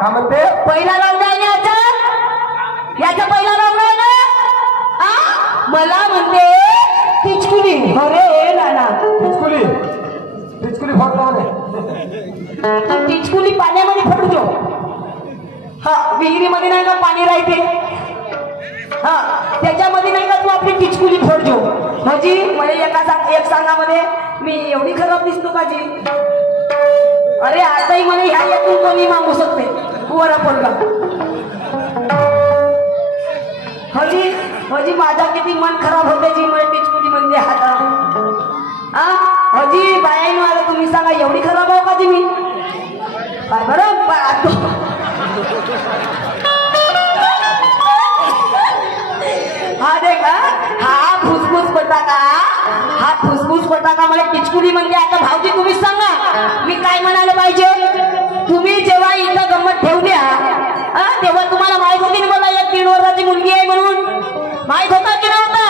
का म्हणते पहिला राऊंड आहे याचा पहिला राऊंड आहे ना. मला म्हणते टिचकुली. अरे नाना टिचकुली टिचकुली फोडतो टिचकुली पाण्यामध्ये फोडतो. हा विहिरीमध्ये नाही का पाणी राहते, हा त्याच्यामध्ये नाही का तू आपली टिचकुली फोडतो. म्हणजे मला एक सांगामध्ये मी एवढी खराब दिसतो का जी. अरे आताही मला ह्या यातून कोणी मागू शकते कुवारा पडला. हजी हजी माझा किती मन खराब होते जी मला टिचकुली म्हणजे हाता. हजी बायानो आला तुम्ही सांगा एवढी खराब आहो का जी मी. बरं हा देख हा फुसफुस फटाका मला टिचकुली म्हणजे. आता भाऊजी तुम्ही सांगा मी काय म्हणायला पाहिजे. तुम्ही जेव्हा इथं गंमत ठेवल्या तेव्हा तुम्हाला माहित होती ना मला एक 3 वर्षाची मुलगी आहे म्हणून. माहित होता की नव्हता.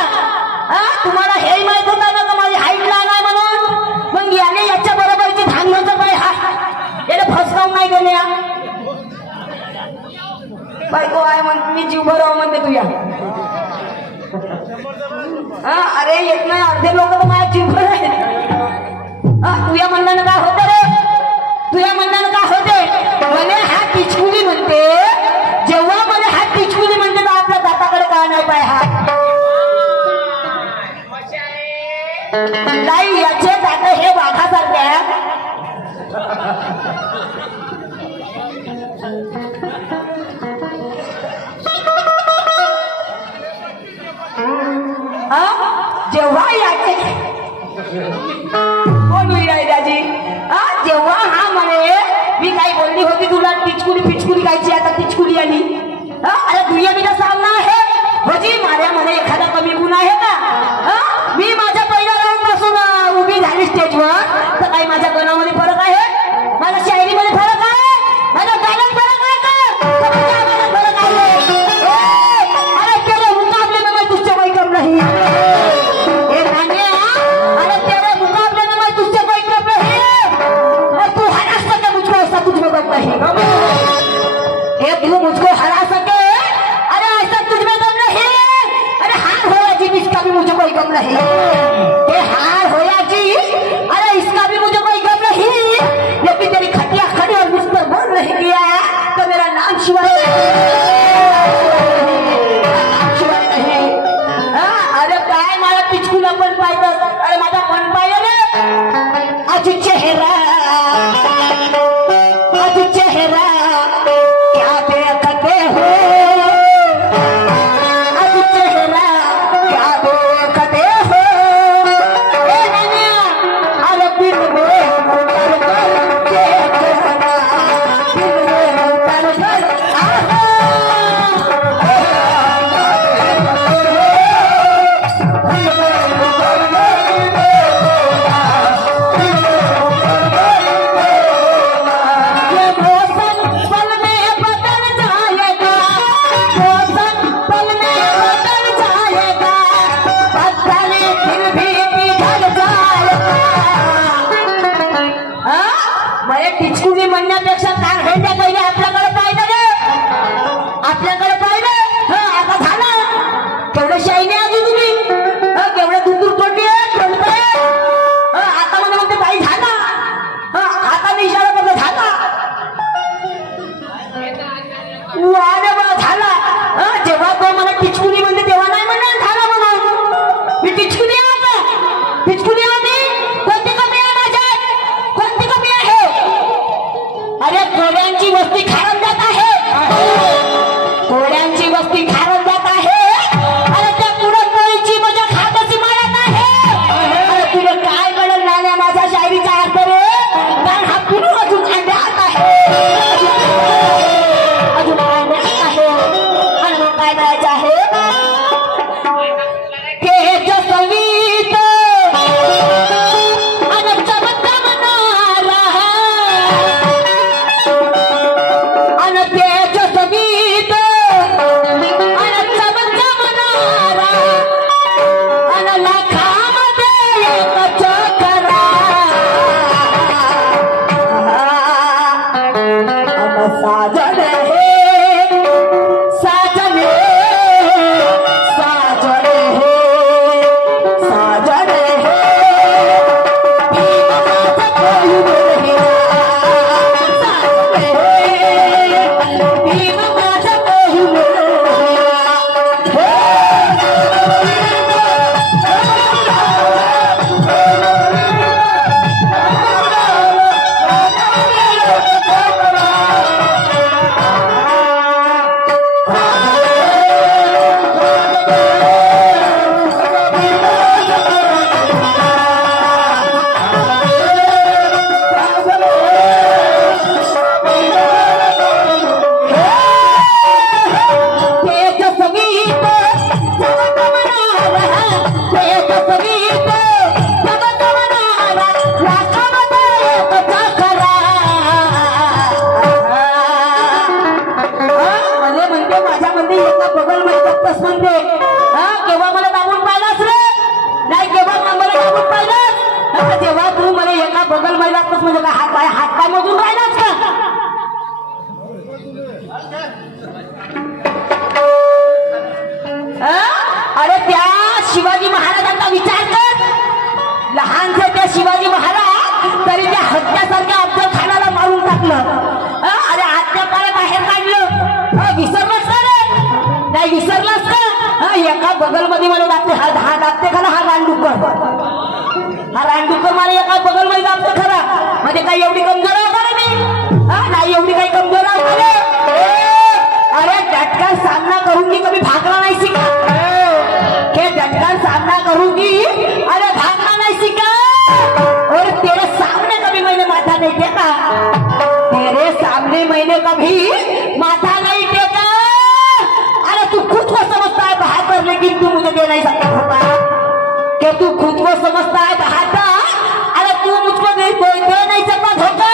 तुम्हाला हेही माहित होता ना का माझी हाईट लहान आहे म्हणून. मग याने याच्या बरोबरची धांगण्याचं काय याला फसकावून नाही गेले. बायको आहे म्हणते मी जीव भराव म्हणते तुया. अरे येत नाही अर्धे लोक तर माझ्या जीव भर आहे. तुया म्हणण्यानं काय होते रे. तुया म्हणण्यानं काय होते. म्हणे हा टिचकुली म्हणते. जेव्हा मला हा टिचकुली म्हणते तर आपल्या दाताकडे काय नाही पाय. हा नाही याचे दात हे वाघासारखे जेव्हा याचे कोण विराजी जेव्हा हा म्हणे मी काही बोलली होती तुला टिचकुली फिचकुली खायची आता टिचकुली आली. अरे दुय्यमीचा सामना आहे. भजी माझ्यामध्ये एखादा कमी गुण आहे का. मी माझ्या पहिल्या राऊंड पासून उभी झाली स्टेजवर तर काही माझ्या गणामध्ये फरक आहे, माझ्या शायरीमध्ये फरक आहे, माझ्या गाण्यात फरक आहे का फरक आहे. अरे तेरे मुकाबले में मैं तुझसे कोई कम नहीं. अरे तेरे मुकाबले में मैं तुझसे कोई कम नहीं. तू हरा सके मुझको ऐसा कुछ में कम नहीं. तू मुझको हरा सके अरे ऐसा तुझ में कम नहीं. अरे हार होया जी इसका भी मुझे कोई गम नहीं. हार होया जी अरे इसका भी मुझे कोई गम नहीं. लेकिन तेरी खटिया खड़ी और मुझ पर बोल नहीं किया तो मेरा नाम शिवाय नहीं. अरे काय मला पिचकुला पण पाहिजे. अरे माझा मन पाहिजे रे. आज चेहरा क्या देखते हो. आज चेहरा क्या देखते हो. अरे दिल में उतर कर देखना दिल में उतर कर टिचकुली म्हणण्यापेक्षा कार भेंड्या पहिले आपल्याकडे पाहिजे रे. आपल्याकडे पाहिजे. आता झालं केवढे शाईने अजून तुम्ही केवढे दूर पडली आता मला म्हणते बाई झाला. आता मी इशारा करतो झाला वारे बा झाला. जेव्हा तो मला टिचकुली म्हणते तेव्हा नाही म्हणणार झाला म्हणून. मी टिचकुली आहे टिचकुली होती. कोणती कमी आहे माझ्यात कोणती कमी आहे. अरे कोड्यांची वस्ती खारत जात आहे. कोड्यांची वस्ती खारत जात आहे. अरे त्या पुरणपोळीची मजा खातची मारत आहे. अरे तुला काय कळलं नाण्या माझ्या शायरीचा अर्थ रे. कारण हा पुरू अजून अंड्यात आहे अजून अंड्यात आहे. आणि मग काय करायचं आहे के संगीत आणि चमत्कार साजन हे साजन साजन हे साजन हे केव्हा मला दाबून पाहिलास रे नाही केव्हा मला दाबून पाहिलास तेव्हा तू मला एका बगल महिलाच म्हणजे काय हात पाय मधून राहिलास का अरे त्या शिवाजी महाराजांचा विचार कर लहानसे त्या शिवाजी महाराज तरी त्या हत्यासारख्या अफजल खानाला मारून टाकलं अरे आजच्या काळात बाहेर काढलं विसरलास का रे नाही विसरलास का एका बगल मध्ये मला दाबते हा दाबते खरा हा रानडुक्कर मला एका बगल मध्ये दाबते खरा म्हणजे काही एवढी कमजोर आहे का मी नाही एवढी काही कमजोर आहे अरे झटका सामना करूंगी कभी भागना नहीं सीखा के झटका सामना करूंगी अरे भागना नहीं सीखा और तेरे सामने कभी मैंने माथा नहीं टेका तेरे सामने मैंने कभी माथा नहीं टेका अरे तू खुद को समझता है बहादुर लेकिन तू मुझे दे नहीं सकता होता कि तू खुद को समझता है बहादुर अरे तू मुझको दे नहीं सकता धोखा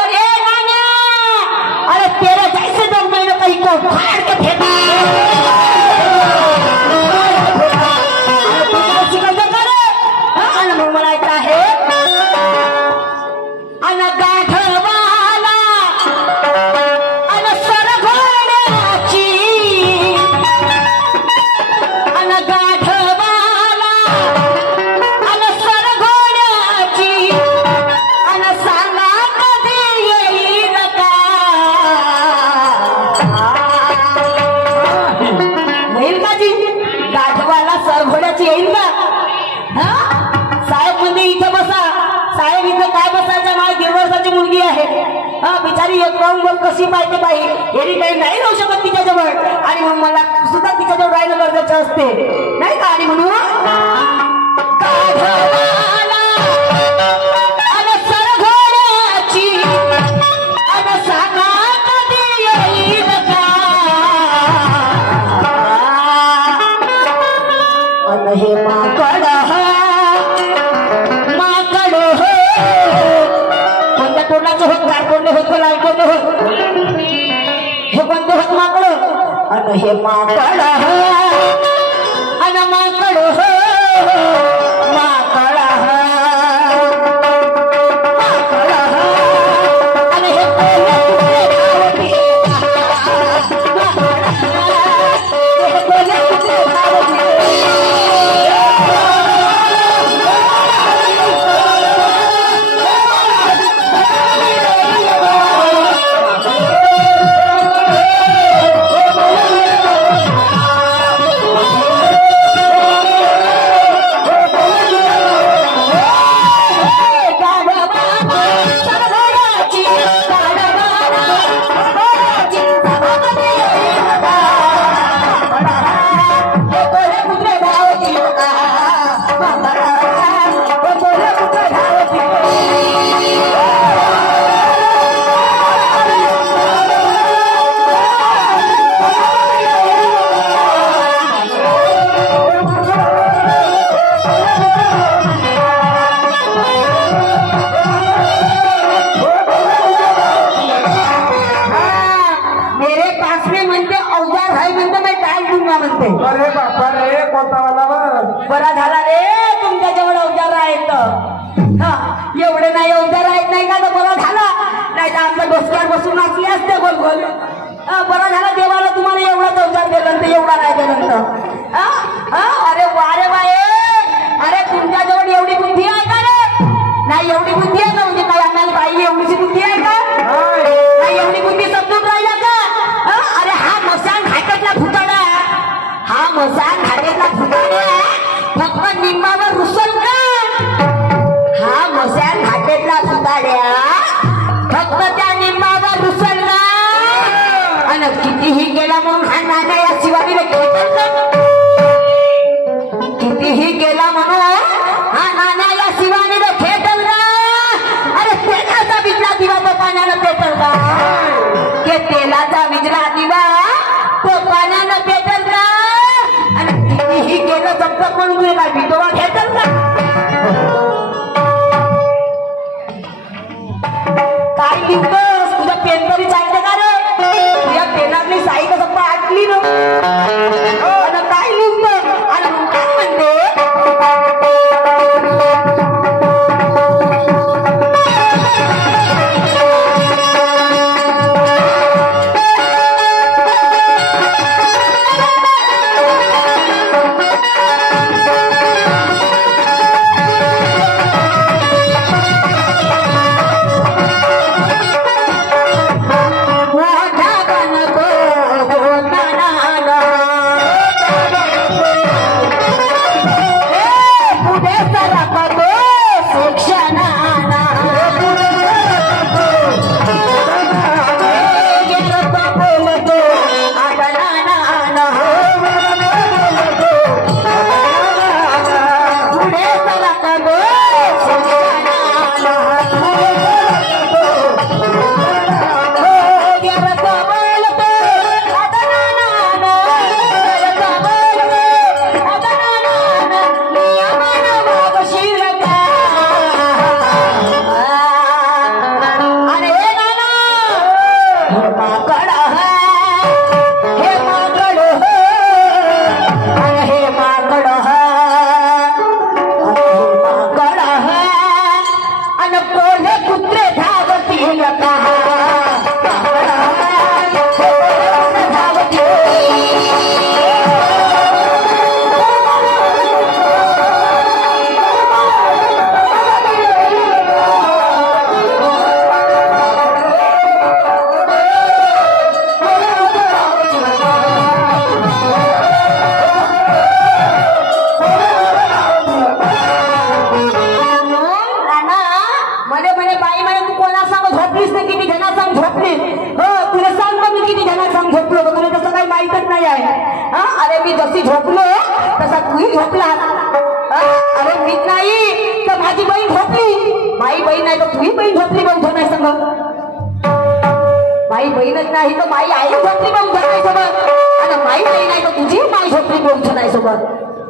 और ये गाना अरे तेरे जैसे लोग मैंने कहीं को फाड़ के फेंका मला ऐकता है येईल का साहेब म्हणजे इथं बसा साहेब इथं काय बसायचं माझ्या 1.5 वर्षाची मुलगी आहे बिचारी एक राऊंड बघ कशी पाहिजे पाहिजे एरी काही नाही राहू शकत तिच्याजवळ आणि मग मला सुद्धा तिच्याजवळ राहिलं गरजेचं असते नाही का आणि म्हणून हे माकड माकड हो कोणत्या तोंडाचं होत गार कोंडे होत का लाल कोंडे होत हे कोणते होत माकड अन हे माकड अन माकड हो माकड अन हे बरा झाला रे तुमच्या जवळ अवजार आहेत एवढे नाही अवजार आहेत नाही का तर बरा झाला नाही तर आपल्या डोसक्यावर बसून नाचले असते गोल गोल. बरं झालं देवाला तुम्हाला एवढा चौचार केलं तर एवढा नाही केलं तर. अरे वारे बाये, अरे तुमच्याजवळ एवढी बुद्धी आहे का रे? नाही एवढी बुद्धी आहे का? म्हणजे काही आम्हाला पाहिजे एवढीची बुद्धी आहे का? नाही एवढी बुद्धी समजून राहिला का? अरे हा मसान घाटातला फुटाडा, हा मसान घाटातला फुटाडा फक्त निंबावर रुसल का? हा मसान घाटातला फुटाड्या फक्त त्या निंबावर रुसल का? आणि कितीही गेला म्हणून हा नाना या शिवाजीला घेतात का? कितीही गेला म्हणून हा नाना या शिवानीला खेटल का? अरे तेलाचा विजला दिवा तो पाण्यानं पेटल का? ते तेलाचा विजला दिवा तो पाण्यानं पेटल का? आणि कितीही गेलं चमचक म्हणून तुला काय विधवा भेटल का? काय लिहितोस? तुझ्या पेन तरी चालते का रे? तुझ्या पेनातली साई कसं आटली ना? काय लिहितो? आणि मग काय म्हणते?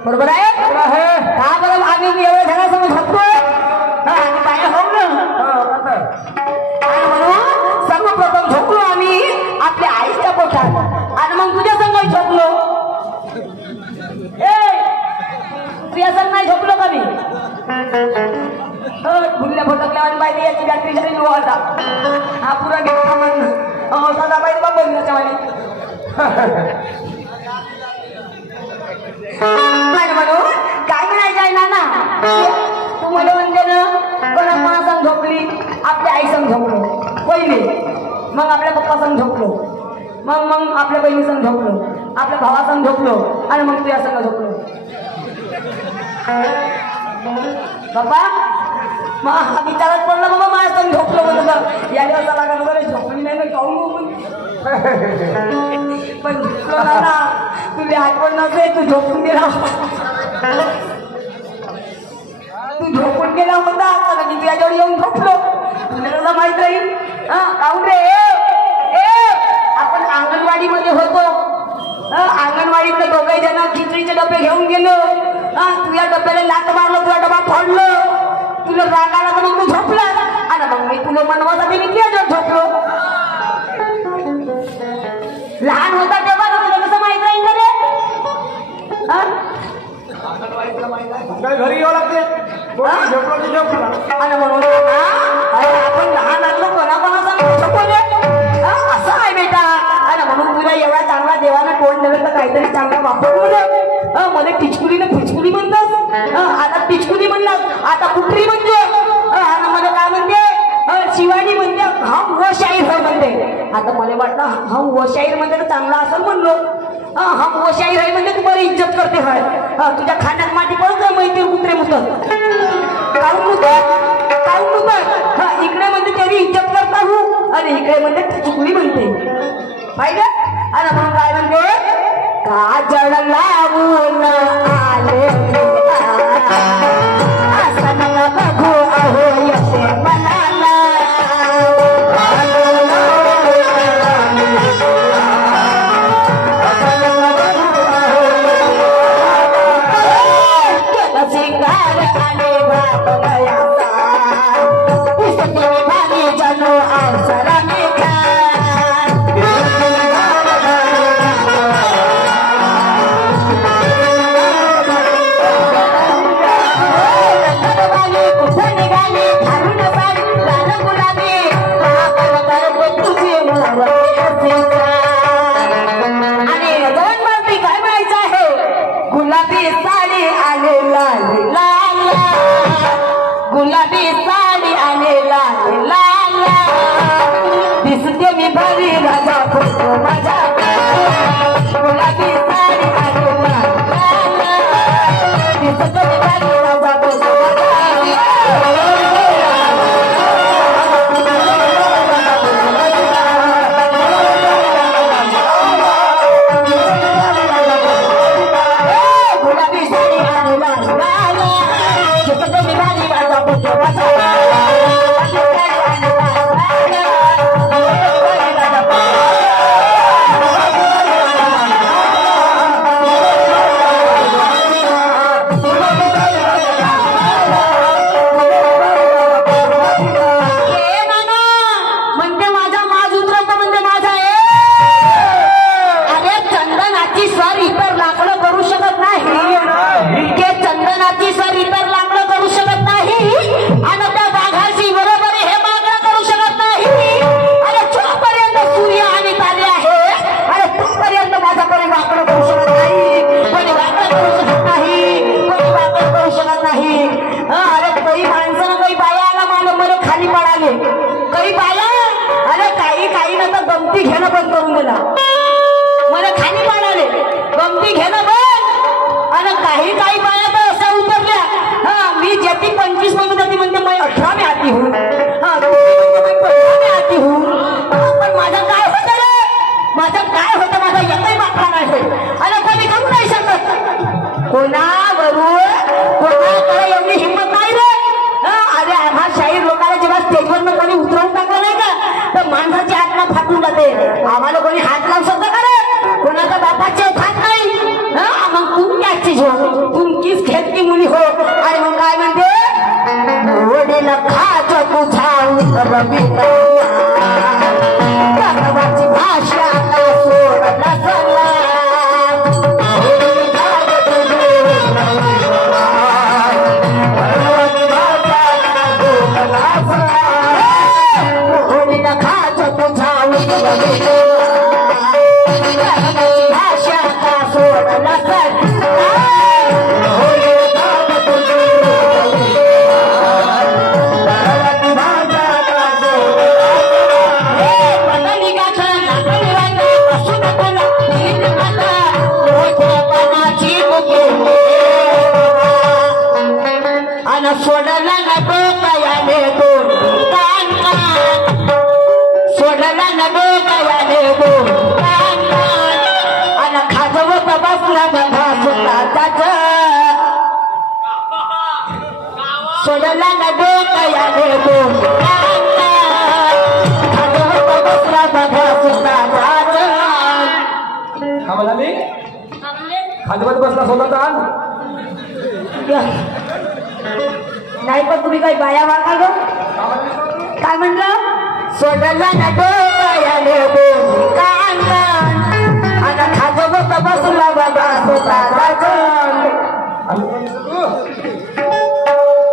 बरोबर आहे का? बरं आम्ही एवढ्या जणांसमोर झोपतो म्हणून सर्वप्रथम झोपलो आम्ही आपल्या आईच्या पोटात आणि मग तुझ्या संग झोपलो. तुझ्या संग नाही झोपलो का मी? फुलल्या फटकल्या आणि पाहिजे याची बॅटरी जरी लो होता हा पुरा घेतला म्हणून सदा पाहिजे बघ बघण्याच्या म्हणून काय म्हणायचं आहे नाना? तू मला म्हणते ना कोणा संग झोपली? आपल्या आई संग झोपलो पहिले, मग आपल्या पप्पा संग झोपलो, मग आपल्या बहिणी संग झोपलो, आपल्या भावा संग झोपलो आणि मग तुझ्या संग झोपलो. बाबा मग विचारात पडलं बाबा माझ्या संग झोपलो म्हणून या दिवसा लागला झोपली नाही ना काऊन पण झोपलो ना तुझी आठवण नसे तू झोपून गेला तू झोपून गेला होता आता मी तुझ्याजवळ येऊन झोपलो तुला कसं माहित राहील? काऊन रे आपण अंगणवाडीमध्ये होतो अंगणवाडीतले दोघे जण खिचडीचे डबे घेऊन गेलो तुझ्या डब्याला लात मारलं तुझा डबा फोडलं तुला राग आला तर मग तू झोपला आणि मग मी तुला मनवासाठी मी तुझ्याजवळ झोपलो. लहान होता तेव्हा तुला कसं माहित राहील रे? घरी यावं लागते आणि म्हणून आपण लहान असलो कोणाकोणाचा छपोले असं आहे बेटा. अरे म्हणून तुला एवढा चांगला देवानं तोंड दिलं तर काहीतरी चांगला वापर म्हणलं. मध्ये टिचकुलीने फिचकुली म्हणतात, आता टिचकुली म्हणतात, आता कुठली म्हणते, आता मध्ये काय म्हणते, शिवानी म्हणते, हम वो शाहीर है म्हणते. आता मला वाटलं हम वो शाहीर म्हणजे तर चांगला असं म्हणलो. हम वो शाहीर आहे म्हणजे तू बरी इज्जत करते हय. तुझ्या खाण्यात माती पडत जा मैत्री कुत्रे मुतत काऊन मुतत इकडे म्हणते त्याची इज्जत करता हूँ आणि इकडे म्हणते टिचकुली म्हणते पाहिजे. आणि म्हणून काय म्हणते, काजळ लावून आले असं न बघू अहो येते मनाला. सिंगार आले बाप गयाचा पुस्तके भारी जणू अवसरा मेघा. गुलाबी साडी आले लाल लाल, गुलाबी साडी आले लाल लाल, दिसते मी भरी राजा फोटो माझा. गुलाबी साडी आले लाल लाल, दिसते मी भरी राजा फोटो घेणं बंद करून दिला. मला खाली पाडाले गमती घेणं बंद आणि काही बाया तर अशा उतरल्या, मी ज्याची 25 म्हणून जाती म्हणते मैं 18 में आती हूँ, मैं 15 में आती हूँ. पण माझं काय होतं रे, माझं काय होतं, माझा एकही बापा नाही आणि कमी करू नाही शकत. कोणाकडे एवढी हिंमत नाही रे. अरे हा शाहीर लोकांना जेव्हा स्टेजवर कोणी उतरवून टाकलं नाही का तर माणसाची आत्मा फाटून जाते. आम्हाला कोणी हात लावू शकतं का रे, कोणाचा बापाचे हात नाही. मग तुमच्याची तुमचीच खेळती मुली हो. आणि मग काय म्हणते, वडील खाच तुझा रवी भाषा सोडला सल्ला. भाषा का सोडला सोडला न डोकायाने दोन कान कान, सोडला न डोकायाने दोन कान कान, आणि खाजवत बसला बघा सुताचाच. सोडला न डोकायाने दोन कान कान, खाजवत बसला बघा सुताचाच. का म्हणाली, खाजवत बसला स्वतःचा नाही. पण तुम्ही काही बाया वागा ग, काय म्हणलं, सोडला ना डोकायाने दोन कान कान, आता खाजवत बसला बघा स्वतःचाच.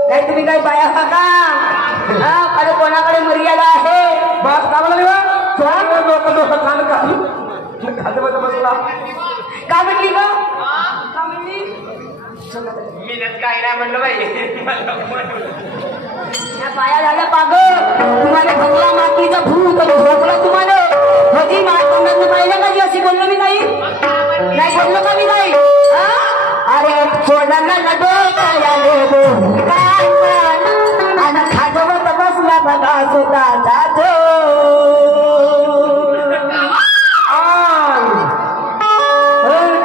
नाही तुम्ही काही बाया वागा. अरे कोणाकडे मर्यादा आहे. कान काही खाद्यपदार्थ बसला का म्हणली ग का म्हणली मी काय नाही म्हणलं बाई या पाया झाल्या पाग तुम्हाला भगला मातीचा भूत झोपला तुम्हाला भजी मात तोंडात पाहिलं का अशी बोललो मी नाही नाही बोललो का मी नाही अरे सोडायला नको आणि खाजवत बसला बघा सुद्धा जातो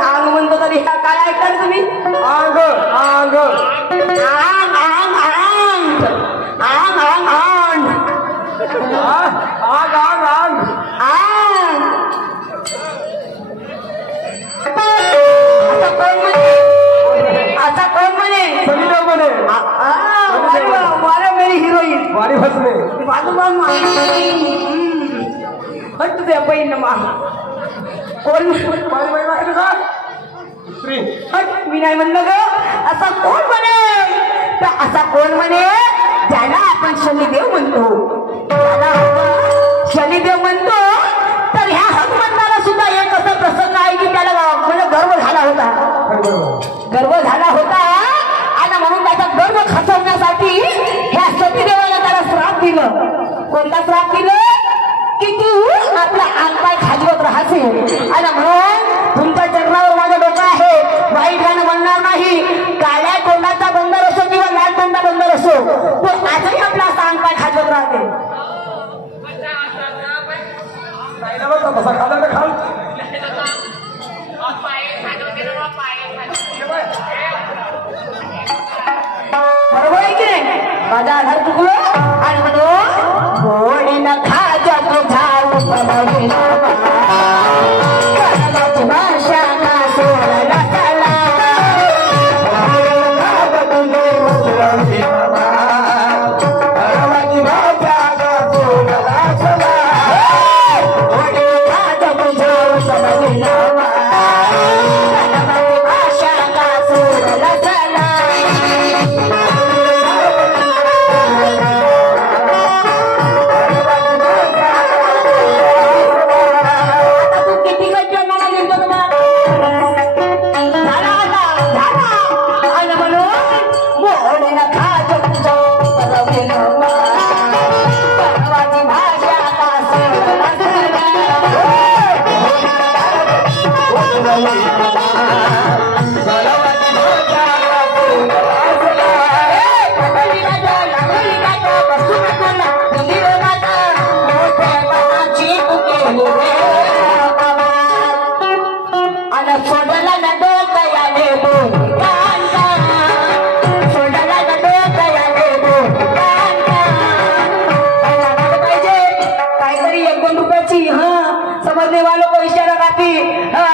आंग म्हणतो तरी काय ऐकताल तुम्ही आंग आंग आंग आंग आंग आंग आंग आंग आंग आंग आंग आता कोण म्हणे सगळं म्हणे मला मेरी हिरोईन वारी बसणे हट दे बहीण मा कोण वारी बाई बाई का दुसरी हट मी नाही म्हणलं ग असा कोण म्हणे तर असा कोण म्हणे ज्याला आपण शनिदेव म्हणतो ज्याला आपण शनिदेव म्हणतो तर ह्या हनुमंताला सुद्धा एक असा प्रसंग आहे की त्याला म्हणजे गर्व झाला होता गर्व झाला होता आणि म्हणून त्याचा गर्व खचवण्यासाठी ह्या सतीदेवाला त्याला श्राप दिलं कोणता श्राप दिलं की तू आपला अंगपाय खाजवत राहायचे आणि म्हणून तुमच्या चरणावर माझं डोकं आहे वाईट गाणं म्हणणार नाही काळ्या तोंडाचा बंदर असो किंवा लाल तोंडा बंदर असो तो आजही आपला असा अंगपाय खाजवत राहते बसा खाला तर खाल बरोबर आहे की नाही माझा आधार चुकलो आणि म्हणून गोडी न खाजा तुझा भाषा का सोडला चाला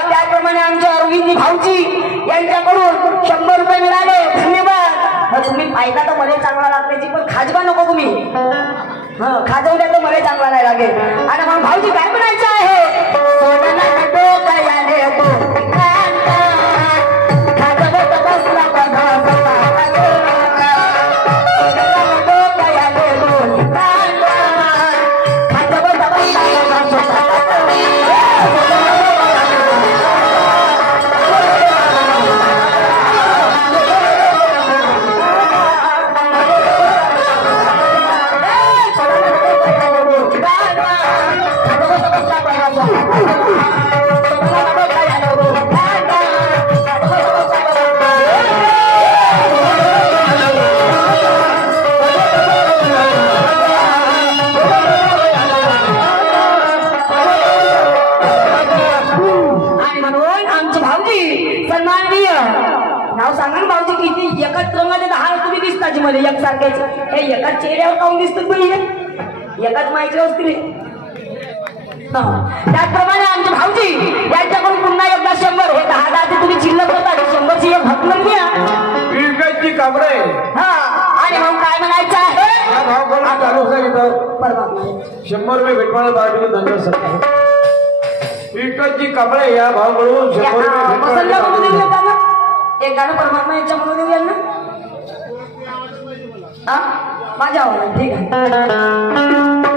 त्याप्रमाणे आमच्या अरविंद भाऊजी यांच्याकडून 100 रुपये मिळाले धन्यवाद तुम्ही पाहिला तर मला चांगला लागण्याची पण खाजवा नको तुम्ही खाजवल्या तर मला चांगला नाही लागेल आणि मग भाऊजी काय म्हणायचं आहे नाव सांगा ना भाऊजी किती एकाच रंगाचे 10 तुम्ही दिसताची मध्ये एकसारखेच हे एकाच चेहऱ्यावर काऊन दिसतात तुम्ही एकाच माहितीवर असतील त्याचप्रमाणे आमचे भाऊजी यांच्याकडून पुन्हा एकदा 100 हे 10 तुम्ही चिल्लक होता 100ची एक भक्कम घ्या विकायची काबरे हा आणि मग काय म्हणायचं आहे भाव बोला चालू सांगितलं परमात्मा 100 रुपये भेटवायला बाजूला धंदा सत्ता विकायची काबरे या भाव मिळून 100 रुपये मसल्ला म्हणून देऊया ना एक गाणं परमात्मा यांच्या म्हणून देऊया ना हा माझ्या ठीक आहे